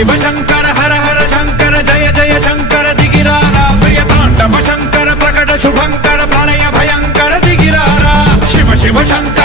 शिव शंकर हर हर शंकर जय जय शंकर दिगिरारा प्रिय तांडव शंकर प्रकट शुभंकर प्रलय भयंकर दिगिरारा शिव शिव शंकर